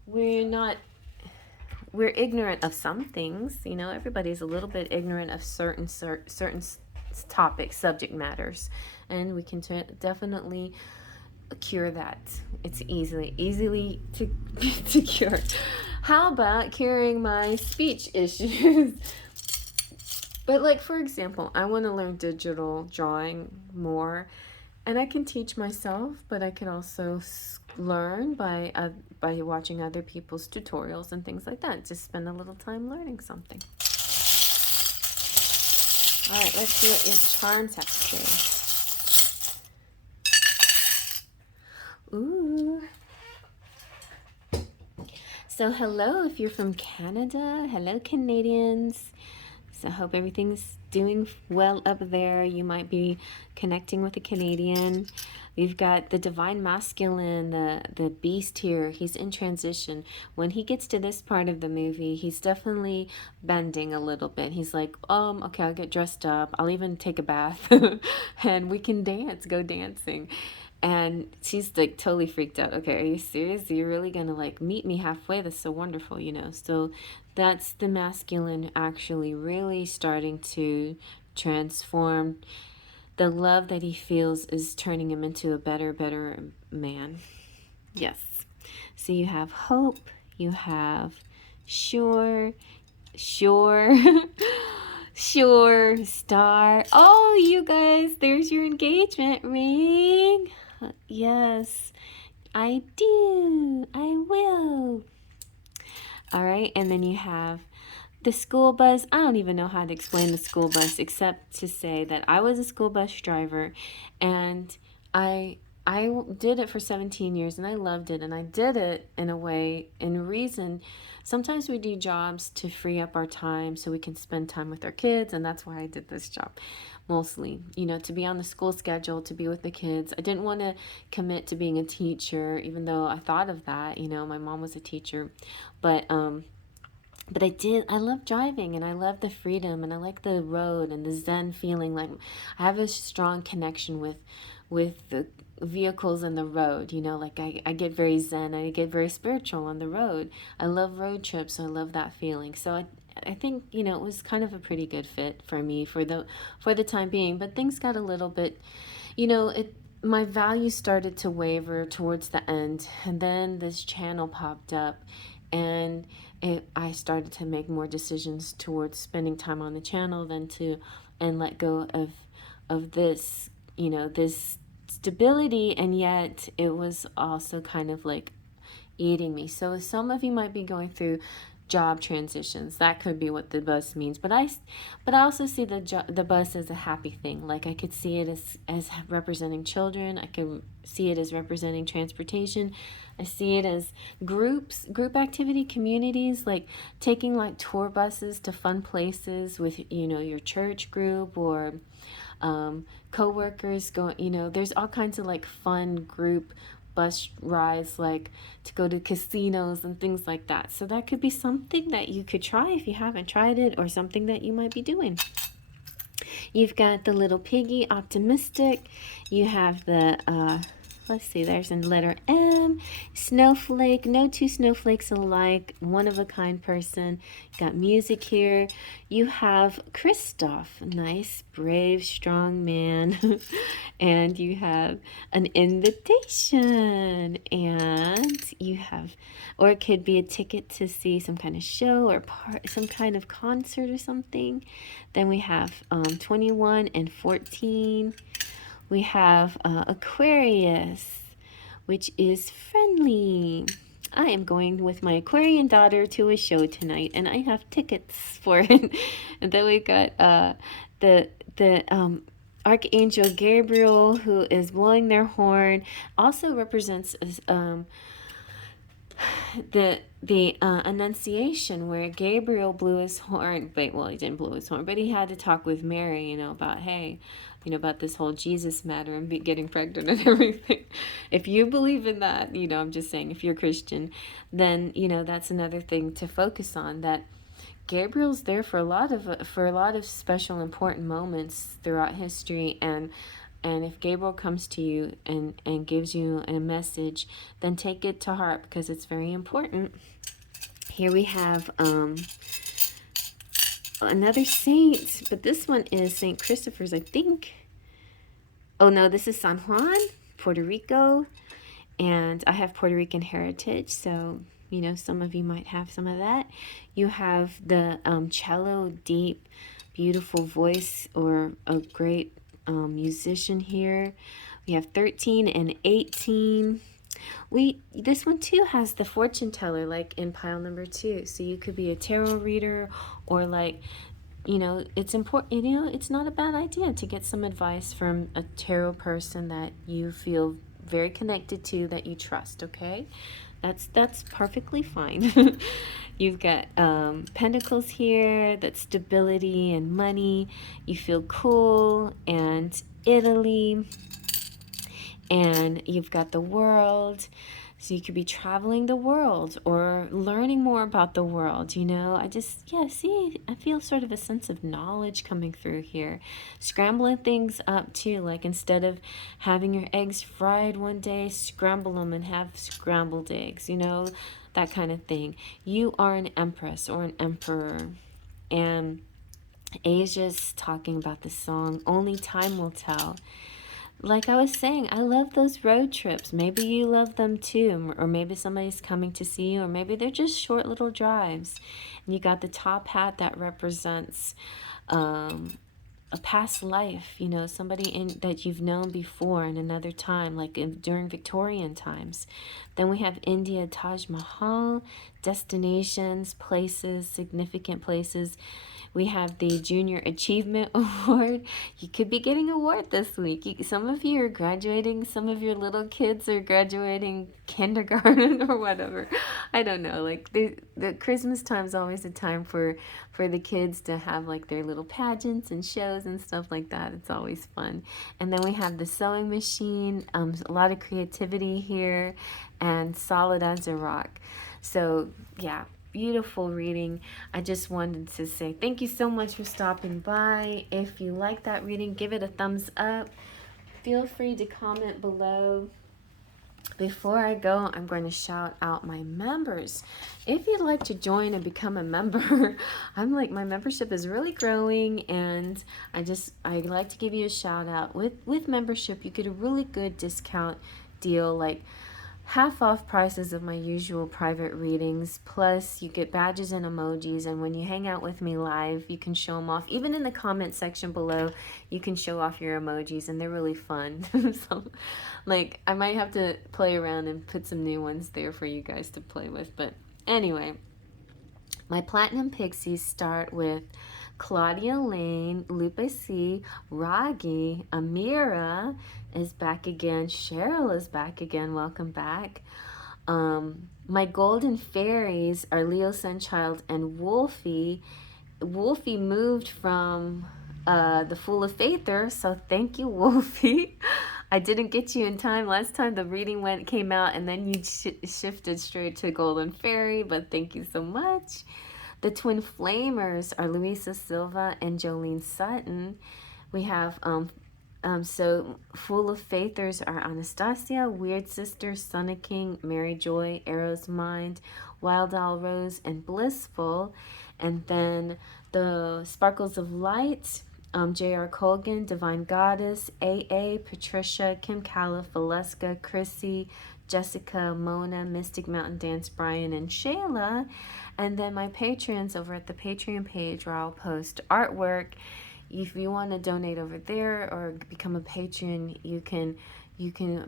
we're ignorant of some things. Everybody's a little bit ignorant of certain topics, subject matters, and we can definitely cure that. It's easily to cure. How about curing my speech issues? But like, for example, I want to learn digital drawing more, and I can teach myself, but I can also learn by watching other people's tutorials and things like that. Just spend a little time learning something. All right, let's see what your charms have to say. Ooh. So hello, if you're from Canada. Hello, Canadians. So I hope everything's doing well up there. You might be connecting with a Canadian. We've got the divine masculine, the beast here. He's in transition. When he gets to this part of the movie, he's definitely bending a little bit. He's like, okay, I'll get dressed up. I'll even take a bath and we can dance, go dancing. And she's like totally freaked out. Okay, are you serious? You're really gonna like meet me halfway? That's so wonderful, So that's the masculine actually really starting to transform. The love that he feels is turning him into a better man. Yes. So you have hope, you have sure, sure, star. Oh, you guys, there's your engagement ring. Yes, I do. I will. All right, and then you have the school bus. I don't even know how to explain the school bus except to say that I was a school bus driver, and I did it for 17 years, and I loved it, and I did it in a way, in reason. Sometimes we do jobs to free up our time so we can spend time with our kids, and that's why I did this job. Mostly, to be on the school schedule, to be with the kids. I didn't want to commit to being a teacher, even though I thought of that. My mom was a teacher, but I love driving, and I love the freedom, and I like the road and the zen feeling. Like I have a strong connection with the vehicles and the road. Like I get very zen, I get very spiritual on the road. I love road trips, so I love that feeling. So I think it was kind of a pretty good fit for me for the time being. But things got a little bit, my values started to waver towards the end, and then this channel popped up, and I started to make more decisions towards spending time on the channel and let go of this, this stability, and yet it was also kind of like eating me. So some of you might be going through job transitions. That could be what the bus means. But I also see the bus as a happy thing. Like I could see it as representing children. I could see it as representing transportation. I see it as group activity, communities, like taking like tour buses to fun places with, your church group, or co-workers going, there's all kinds of like fun group bus rides, like to go to casinos and things like that. So that could be something that you could try if you haven't tried it, or something that you might be doing. You've got the little piggy, optimistic. You have the let's see, there's a letter M, snowflake, no two snowflakes alike, one of a kind person. Got music here. You have Christoph, nice, brave, strong man. And you have an invitation. And you have, or it could be a ticket to see some kind of show or some kind of concert or something. Then we have 21 and 14. We have Aquarius, which is friendly. I am going with my Aquarian daughter to a show tonight, and I have tickets for it. And then we got the Archangel Gabriel, who is blowing their horn, also represents the Annunciation, where Gabriel blew his horn. But well, he didn't blow his horn, but he had to talk with Mary, about, hey, about this whole Jesus matter and getting pregnant and everything. If you believe in that, I'm just saying, if you're Christian, then that's another thing to focus on. That Gabriel's there for a lot of special, important moments throughout history, and if Gabriel comes to you and gives you a message, then take it to heart, because it's very important. Here we have another saint, but this one is Saint Christopher's, I think. Oh no, this is San Juan, Puerto Rico, and I have Puerto Rican heritage, so some of you might have some of that. You have the cello, deep, beautiful voice, or a great musician here. We have 13 and 18. This one too has the fortune teller, like in pile number 2. So you could be a tarot reader, or like, it's important, it's not a bad idea to get some advice from a tarot person that you feel very connected to, that you trust, okay? That's perfectly fine. You've got pentacles here, that's stability and money. You feel cool, and Italy. And you've got the world. So you could be traveling the world or learning more about the world, I feel sort of a sense of knowledge coming through here. Scrambling things up too, like instead of having your eggs fried one day, scramble them and have scrambled eggs, that kind of thing. You are an empress or an emperor. And Asia's talking about the song, Only Time Will Tell. Like I was saying, I love those road trips. Maybe you love them too, or maybe somebody's coming to see you, or maybe they're just short little drives. And you got the top hat that represents a past life, somebody that you've known before in another time, like during Victorian times. Then we have India, Taj Mahal, destinations, places, significant places. We have the Junior Achievement Award. You could be getting an award this week. Some of you are graduating. Some of your little kids are graduating kindergarten or whatever. I don't know. Like the Christmas time is always a time for the kids to have like their little pageants and shows and stuff like that. It's always fun. And then we have the sewing machine. A lot of creativity here, and solid as a rock. So yeah, beautiful reading. I just wanted to say thank you so much for stopping by. If you like that reading, give it a thumbs up. Feel free to comment below. Before I go, I'm going to shout out my members. If you'd like to join and become a member, my membership is really growing, and I'd like to give you a shout out. With membership, you get a really good discount deal, like half off prices of my usual private readings, plus you get badges and emojis, and when you hang out with me live you can show them off. Even in the comment section below you can show off your emojis, and they're really fun. So like I might have to play around and put some new ones there for you guys to play with. But anyway, my Platinum Pixies start with Claudia Lane, Lupe C, Ragi, Amira is back again, Cheryl is back again, welcome back. My Golden Fairies are Leo Sunchild and Wolfie. Wolfie moved from the Fool of Faither, so thank you, Wolfie. I didn't get you in time. Last time the reading came out and then you shifted straight to Golden Fairy, but thank you so much. The Twin Flamers are Luisa Silva and Jolene Sutton. We have so Full of Faithers are Anastasia, Weird Sister, Sonic King, Mary Joy, Arrow's Mind, Wild Owl Rose, and Blissful. And then the Sparkles of Light, J.R. Colgan, Divine Goddess, A.A., Patricia, Kim Calla, Valeska, Chrissy, Jessica, Mona, Mystic Mountain Dance, Brian, and Shayla. And then my patrons over at the Patreon page where I'll post artwork. If you want to donate over there or become a patron, you can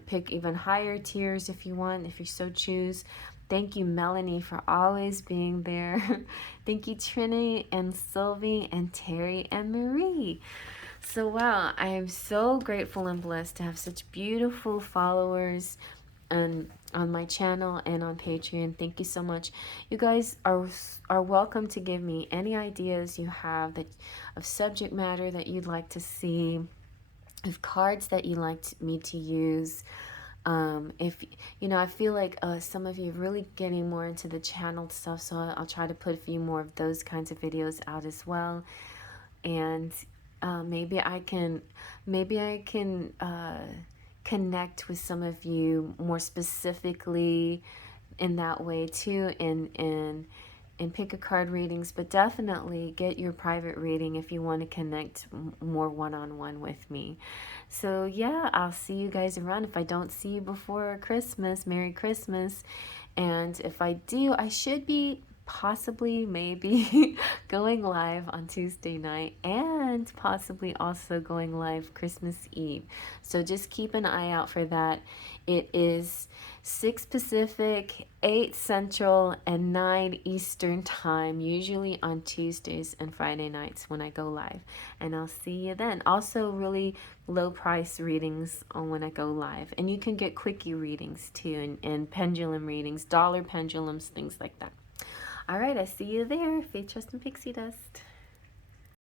pick even higher tiers if you want, if you so choose. Thank you, Melanie, for always being there. Thank you, Trinity and Sylvie and Terry and Marie. So wow, I am so grateful and blessed to have such beautiful followers and on my channel and on Patreon. Thank you so much. You guys are welcome to give me any ideas you have of subject matter that you'd like to see, of cards that you'd like me to use. If you know, I feel like some of you are really getting more into the channeled stuff, so I'll try to put a few more of those kinds of videos out as well. And maybe I can connect with some of you more specifically in that way too, in pick a card readings. But definitely get your private reading if you want to connect more one-on-one with me. So yeah, I'll see you guys around. If I don't see you before Christmas, Merry Christmas. And if I do, I should be possibly maybe going live on Tuesday night, and possibly also going live Christmas Eve. So just keep an eye out for that. It is 6 Pacific, 8 Central, and 9 Eastern time, usually on Tuesdays and Friday nights when I go live. And I'll see you then. Also really low price readings on when I go live. And you can get quickie readings too, and pendulum readings, dollar pendulums, things like that. All right, I see you there. Faith, trust, and pixie dust.